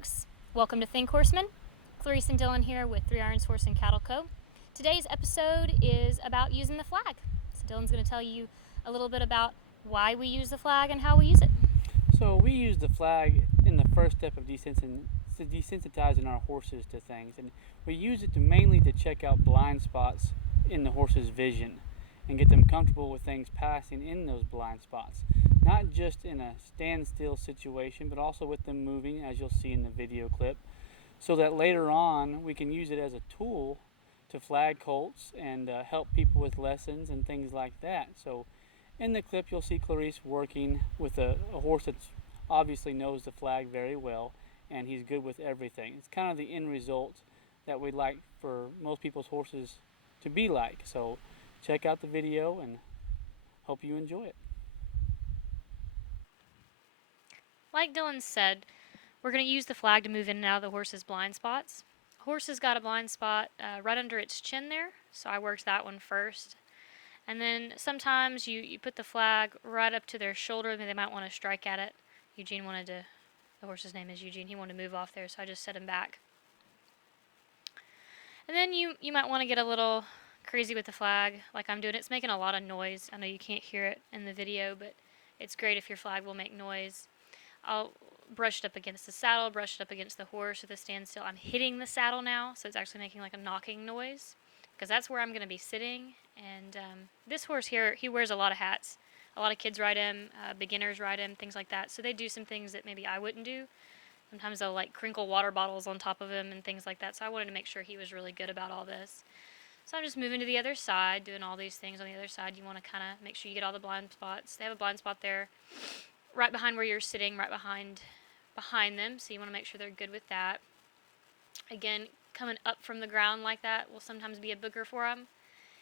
folks. Welcome to Think Horseman. Clarice and Dylan here with 3 Irons Horse and Cattle Co. Today's episode is about using the flag. So Dylan's going to tell you a little bit about why we use the flag and how we use it. So we use the flag in the first step of desensitizing our horses to things, and we use it mainly to check out blind spots in the horse's vision and get them comfortable with things passing in those blind spots. Not just in a standstill situation, but also with them moving, as you'll see in the video clip, so that later on we can use it as a tool to flag colts and help people with lessons and things like that. So in the clip you'll see Clarice working with a horse that obviously knows the flag very well, and he's good with everything. It's kind of the end result that we'd like for most people's horses to be like. So check out the video and hope you enjoy it. Like Dylan said, we're going to use the flag to move in and out of the horse's blind spots. A horse has got a blind spot right under its chin there, so I worked that one first. And then sometimes you put the flag right up to their shoulder, and they might want to strike at it. Eugene wanted to, the horse's name is Eugene, he wanted to move off there, so I just set him back. And then you might want to get a little crazy with the flag, like I'm doing. It's making a lot of noise. I know you can't hear it in the video, but it's great if your flag will make noise. I'll brush it up against the saddle, brush it up against the horse at the standstill. I'm hitting the saddle now, so it's actually making like a knocking noise, because that's where I'm going to be sitting. And this horse here, he wears a lot of hats. A lot of kids ride him, beginners ride him, things like that. So they do some things that maybe I wouldn't do. Sometimes they'll like crinkle water bottles on top of him and things like that. So I wanted to make sure he was really good about all this. So I'm just moving to the other side, doing all these things on the other side. You want to kind of make sure you get all the blind spots. They have a blind spot there, right behind where you're sitting, right behind them. So you want to make sure they're good with that. Again, coming up from the ground like that will sometimes be a booger for them.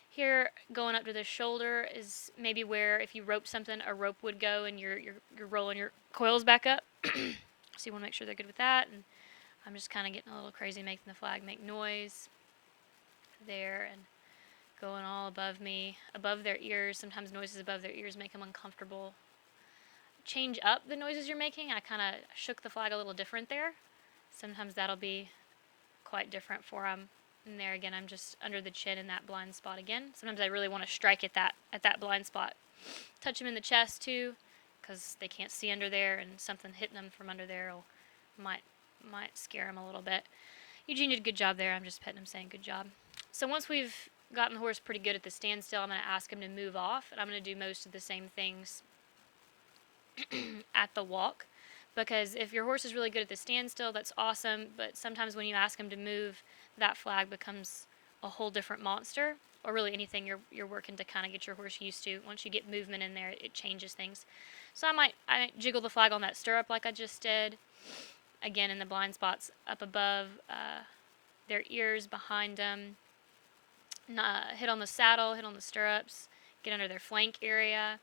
Here, going up to the shoulder is maybe where if you rope something, a rope would go, and you're rolling your coils back up. So you want to make sure they're good with that. And I'm just kind of getting a little crazy, making the flag make noise there and going all above me, above their ears. Sometimes noises above their ears make them uncomfortable. Change up the noises you're making. I kind of shook the flag a little different there. Sometimes that'll be quite different for them. And there again, I'm just under the chin in that blind spot again. Sometimes I really want to strike at that blind spot. Touch them in the chest too, because they can't see under there, and something hitting them from under there might scare them a little bit. Eugene did a good job there. I'm just petting him, saying good job. So once we've gotten the horse pretty good at the standstill, I'm going to ask him to move off, and I'm going to do most of the same things at the walk. Because if your horse is really good at the standstill, that's awesome, but sometimes when you ask him to move, that flag becomes a whole different monster, or really anything you're working to kind of get your horse used to. Once you get movement in there, it changes things. So I might jiggle the flag on that stirrup like I just did. Again, in the blind spots up above their ears, behind them. Hit on the saddle, hit on the stirrups, get under their flank area.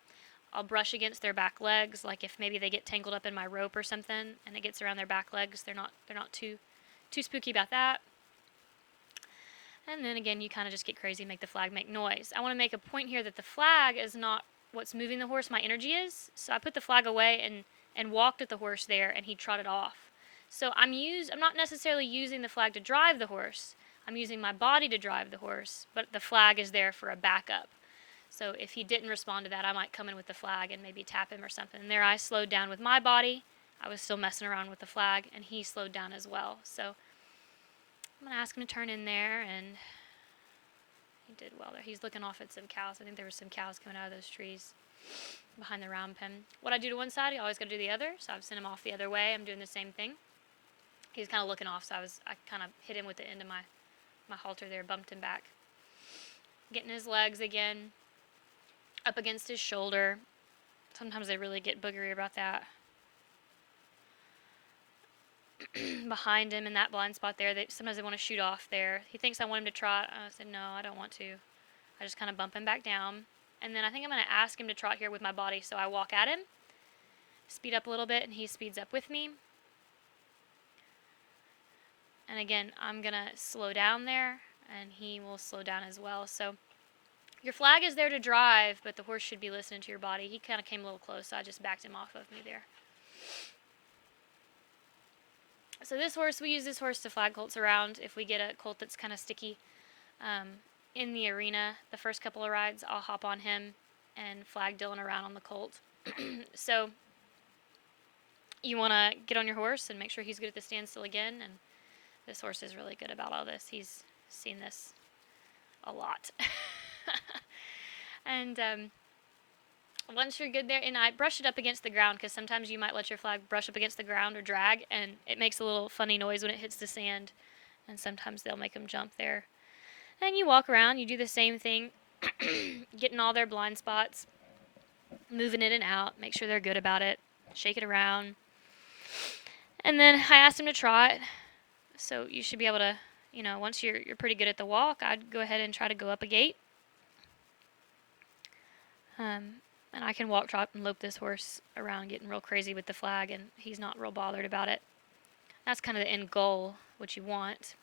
I'll brush against their back legs, like if maybe they get tangled up in my rope or something and it gets around their back legs, they're not too spooky about that. And then again, you kind of just get crazy, make the flag make noise. I want to make a point here that the flag is not what's moving the horse, my energy is. So I put the flag away and walked at the horse there, and he trotted off. So I'm not necessarily using the flag to drive the horse. I'm using my body to drive the horse, but the flag is there for a backup. So if he didn't respond to that, I might come in with the flag and maybe tap him or something. And there I slowed down with my body. I was still messing around with the flag, and he slowed down as well. So I'm going to ask him to turn in there, and he did well there. He's looking off at some cows. I think there were some cows coming out of those trees behind the round pen. What I do to one side, you always got to do the other. So I've sent him off the other way. I'm doing the same thing. He's kind of looking off, so I kind of hit him with the end of my halter there, bumped him back. Getting his legs again up against his shoulder. Sometimes they really get boogery about that. Behind him in that blind spot there, sometimes they want to shoot off there. He thinks I want him to trot. I said, no, I don't want to. I just kind of bump him back down. And then I think I'm going to ask him to trot here with my body. So I walk at him, speed up a little bit, and he speeds up with me. And again, I'm going to slow down there, and he will slow down as well. So your flag is there to drive, but the horse should be listening to your body. He kind of came a little close, so I just backed him off of me there. So this horse, we use this horse to flag colts around. If we get a colt that's kind of sticky in the arena, the first couple of rides, I'll hop on him and flag Dylan around on the colt. So you want to get on your horse and make sure he's good at the standstill again. And this horse is really good about all this. He's seen this a lot. And once you're good there, and I brush it up against the ground because sometimes you might let your flag brush up against the ground or drag, and it makes a little funny noise when it hits the sand. And sometimes they'll make them jump there. And you walk around, you do the same thing, getting all their blind spots, moving in and out, make sure they're good about it, shake it around. And then I asked him to trot, so you should be able to, once you're pretty good at the walk, I'd go ahead and try to go up a gate. And I can walk, trot, and lope this horse around, getting real crazy with the flag, and he's not real bothered about it. That's kind of the end goal, what you want.